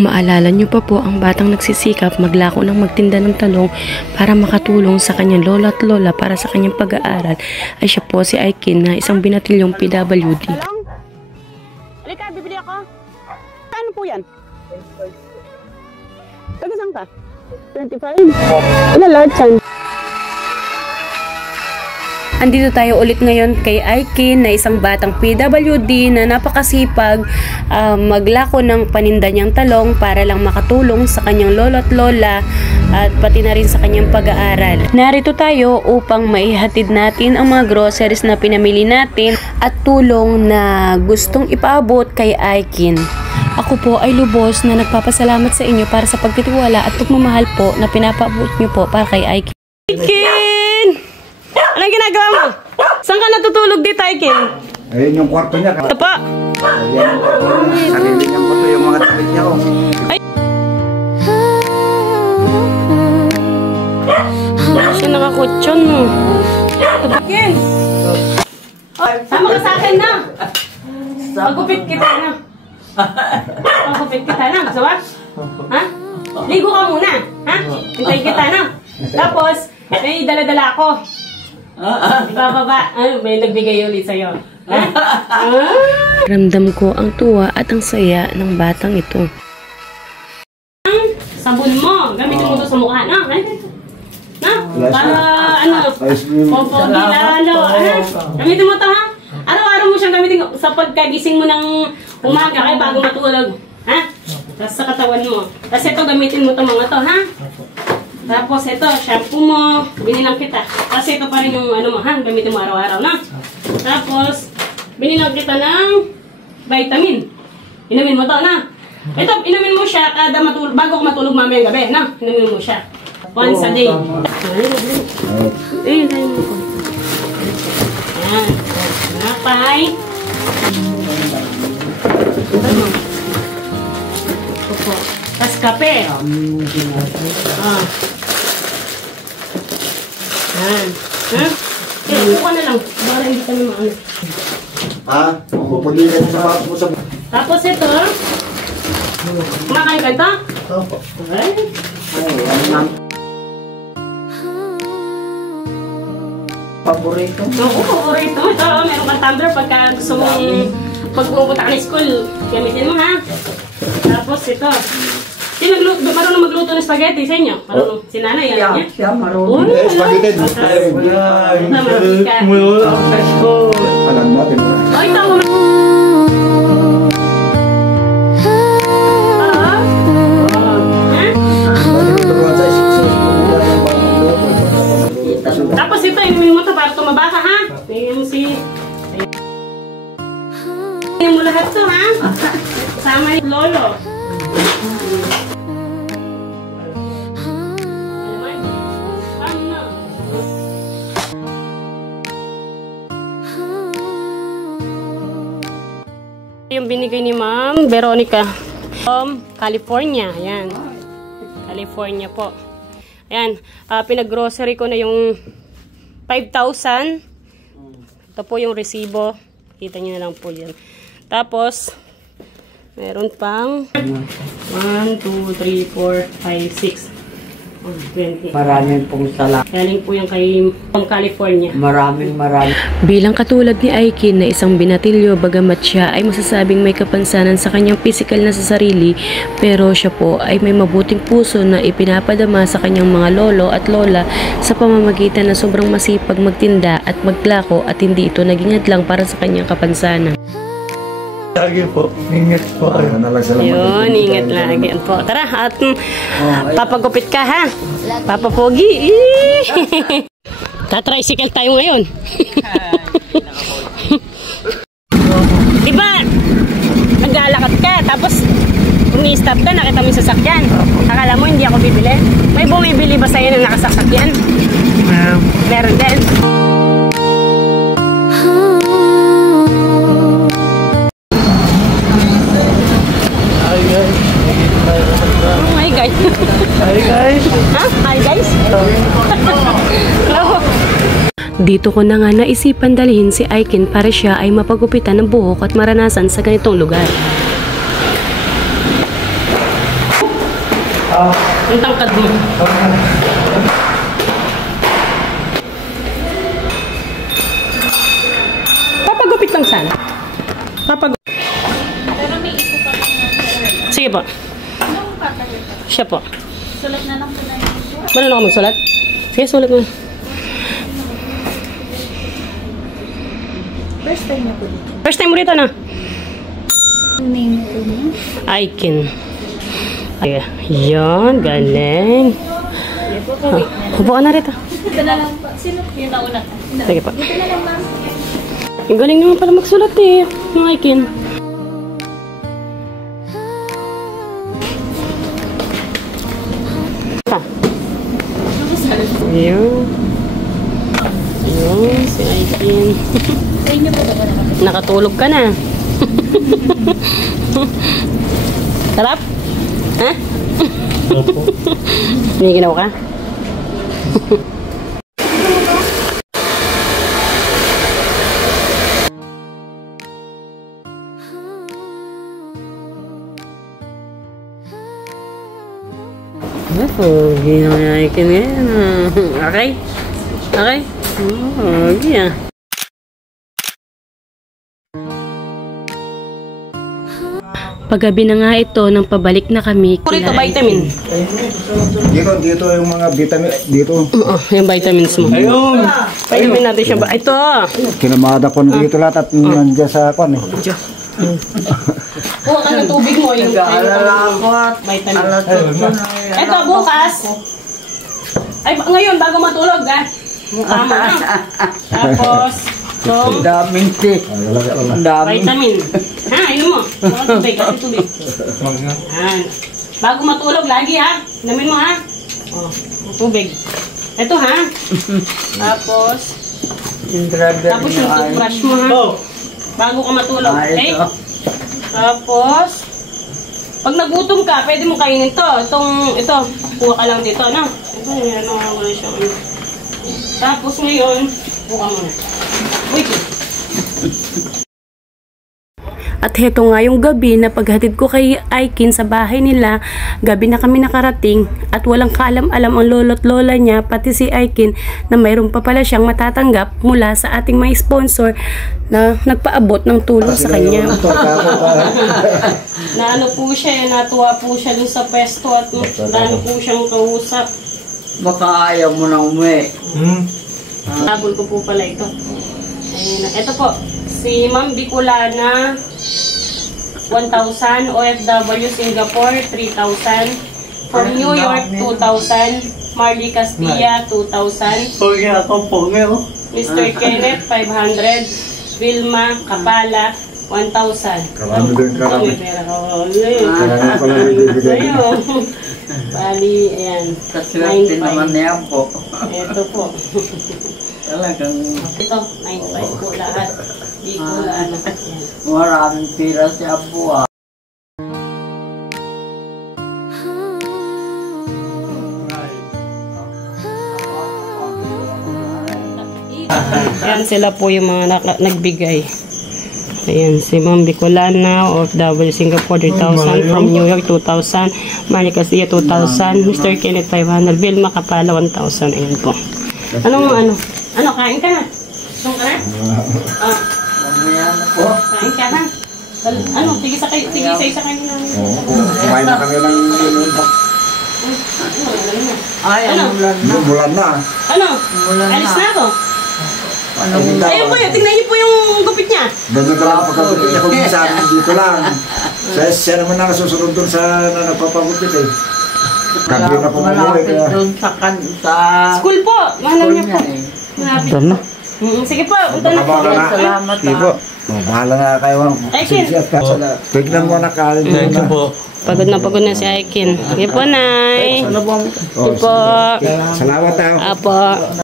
Maalala niyo pa po ang batang nagsisikap maglako ng magtinda ng talong para makatulong sa kanyang lola at lola para sa kanyang pag-aaral ay siya po si Aikin na isang binatilyong PWD. Halika, bibili ako. Ano po yan? Taga saan ka? 25? Ilan large yan? Andito tayo ulit ngayon kay Aikin na isang batang PWD na napakasipag maglako ng paninda niyang talong para lang makatulong sa kanyang lolo at lola at pati na rin sa kanyang pag-aaral. Narito tayo upang maihatid natin ang mga groceries na pinamili natin at tulong na gustong ipaabot kay Aikin. Ako po ay lubos na nagpapasalamat sa inyo para sa pagtitiwala at pagmamahal po na pinapaabot niyo po para kay Aikin. Aikin! Anong ginagawa mo? Saan ka natutulog dito, Aikin? Ayun yung kwarto niya. Ito po. Ayan, sarili niyang kwarto yung mga tapit niya. Ay! Siya nakakutsyon mo. Aikin! Sama ka sa akin na! Magupit kita na. Magupit kita na. Gusto ba? Ha? Ligo ka muna. Ha? Hintay kita na. Tapos, may dala-dala ako. Ibababa. May nagbigay ulit sa'yo. Ramdam ko ang tuwa at ang saya ng batang ito. Sabon mo. Gamitin mo ito sa mukha. Na? Para popogi lalo. Gamitin mo ito, ha? Araw-araw mo siyang gamitin sa pagkagising mo ng umaga kaya bago matulog. Ha? Tapos sa katawan mo. Tapos ito, gamitin mo ito mga ito, ha? Tapos ito, shampoo mo, binilang kita. Kasi ito pa rin yung ano mo, ha? Gamitin mo araw-araw na. Tapos, binilang kita ng vitamin. Inumin mo to, na? Ito, inumin mo siya kada matulog, bago matulog mamayang gabi, na? Inumin mo siya. Once a day. Ayan. Napay. Tapos kape. Upo ka na lang. Para hindi kami maano. Ha? Pupulilan sa mo sa... Tapos ito. Kumakain ka ito? Opo. Ay, paborito? oo, paborito. Ito, meron kang tumbler pagka gusto mong pag pumunta ka na school. Gamitin mo, ha? Tapos ito. Marunong magluto ng spaghetti sa inyo? Marunong si nanay, yan niya? Siya, marunong. Spaghetti. Alam natin. Oh, ito mo. Tapos ito, inumin mo ito para tumaba ka, ha? Tingnan mo si... Tingnan mo lahat ito, ha? Kasama ni Lolo. Yung binigay ni Ma'am Veronica from California. Ayan. California po. Ayan. Pinag-grocery ko na yung 5,000. Ito po yung resibo. Kita nyo na lang po yan. Tapos, meron pang 1, 2, 3, 4, 5, 6. 20. Maraming pong salamat. Galing po yung kay California. Maraming. Bilang katulad ni Aikin na isang binatilyo, bagamat siya ay masasabing may kapansanan sa kanyang physical na sa sarili, pero siya po ay may mabuting puso na ipinapadama sa kanyang mga lolo at lola sa pamamagitan na sobrang masipag magtinda at maglako at hindi ito naging hadlang para sa kanyang kapansanan. Lagi po. Ingat po kayo. Yun, ingat lagi po. Tara, at papagupit ka, ha? Papapogi. Tatricycle tayo ngayon. Diba, naglalakad ka, tapos umi-stop ka, nakita mo yung sasakyan. Akala mo hindi ako bibili? May bumibili ba sa'yo na nakasasakyan? Meron din. Hi guys. Hi guys. Ha? Hi guys. Hello. Dito ko na nga naisipan dalhin si Aikin para siya ay mapagupitan ng buhok at maranasan sa ganitong lugar. Ang tangkad mo. Papagupit lang sana. Papagupit. Sige po. Siya po. Sulat na lang po na yung Marunong ako magsulat? Sige, sulat mo. first time na po dito. First time mo rito na? Ang name po niya? Aikin. Ay, yun, galing. Upo ka na rito. Dito na lang po. Sino? Yung nauna. Sige po. Dito na lang ma'am. Ang galing naman pala magsulat eh, ng Aikin. Ha? Yun. Yun, si Aikin. Sa inyo po ba na kami? Nakatulog ka na. Sarap? Ha? May ginawa ka? Oh, ginawa na Aikin ngayon. Okay? Okay? Oh, okay ah. Paggabi na nga ito, nang pabalik na kami. Ito, vitamin. Dito yung mga vitamin, dito. Oo, yung vitamins mo. Ayun! Vitamin natin siya ba? Ito! Kinamada ko na dito lahat at nandiyan sa kwan eh. Kuha ka ng tubig mo. Yung vitamin. Ito, bukas. Ay, ngayon, bago matulog, ha? Mukha mo na. Tapos, so, Daming tea. Daming. vitamin. Ha, inom mo. Mga tubig, kasi tubig. Yan. Bago matulog, lagi ha. Inumin mo ha. Oh, tubig. Ito ha. Tapos yung toothbrush mo ha. Bago ka matulog. Okay? Tapos, pag nagutom ka, pwede mo kainin to. Ito, kuha ka lang dito, no? Ito, meron ako siya. Tapos ngayon, buka mo na. Wait. At heto nga yung gabi na paghatid ko kay Aikin sa bahay nila, gabi na kami nakarating at walang kaalam-alam ang lolo't lola niya, pati si Aikin, na mayroon pa pala siyang matatanggap mula sa ating mga sponsor na nagpaabot ng tulong sa kanya. Na ano po siya, natuwa po siya dun sa pwesto at dami po siyang kausap. Baka ayaw mo na umuwi. Tabol ko po pala ito. Ayun, ito po, si Ma'am Bicolana, 1,000, OFW Singapore, 3,000, from New York, 2,000, Marley Castilla, 2,000, Pogi ako, pogi oh. Mr. Kenneth, 500, Vilma Kapala, 1,000. Karami din, karami. May pera ka. Karami pala nagbibigay. Sa'yo. Bali, ayan. Kaswerte naman niya po. Ito po. Talagang Ito, 9,500 po lahat. Di ko ano. Ayan. maraming pira siya po ah. Ayan sila po yung mga nagbigay. Ayan, si Ma'am Bicolana of Singapore, 3,000, from New York, 2,000, Marley Castilla, 2,000, Mr. Kenneth, 500, Vilma Kapala, 1,000. Ayan po. Ano, kain ka na? Gusto ka na? Ah, Mamaya na po. kain ka na? Ano, sige sa isa kayo na. Kumain na kami ng Ay, ang ulan na. bulan na. Ano? Wala na. Alis na ako. Anong Ayun po yun, tingnan niyo po yung gupit niya. Ganyan ka lang pagkakupit niya kung minsan dito lang. Siya naman na nasusunod dun sa nagpapagupit eh. Kagyo na kung umuwi malapit kaya. doon sa School po, mahal niya po. eh. Malapit. na. Sige po, punta na po. Baka na. Salamat Ibo. Bahala na kayo. Aikin. Tignan mo na kain mo Thank you na. po. Pagod na si Aikin. Sige po, Nay. Ano bang Sige po. Salamat tayo. Apo.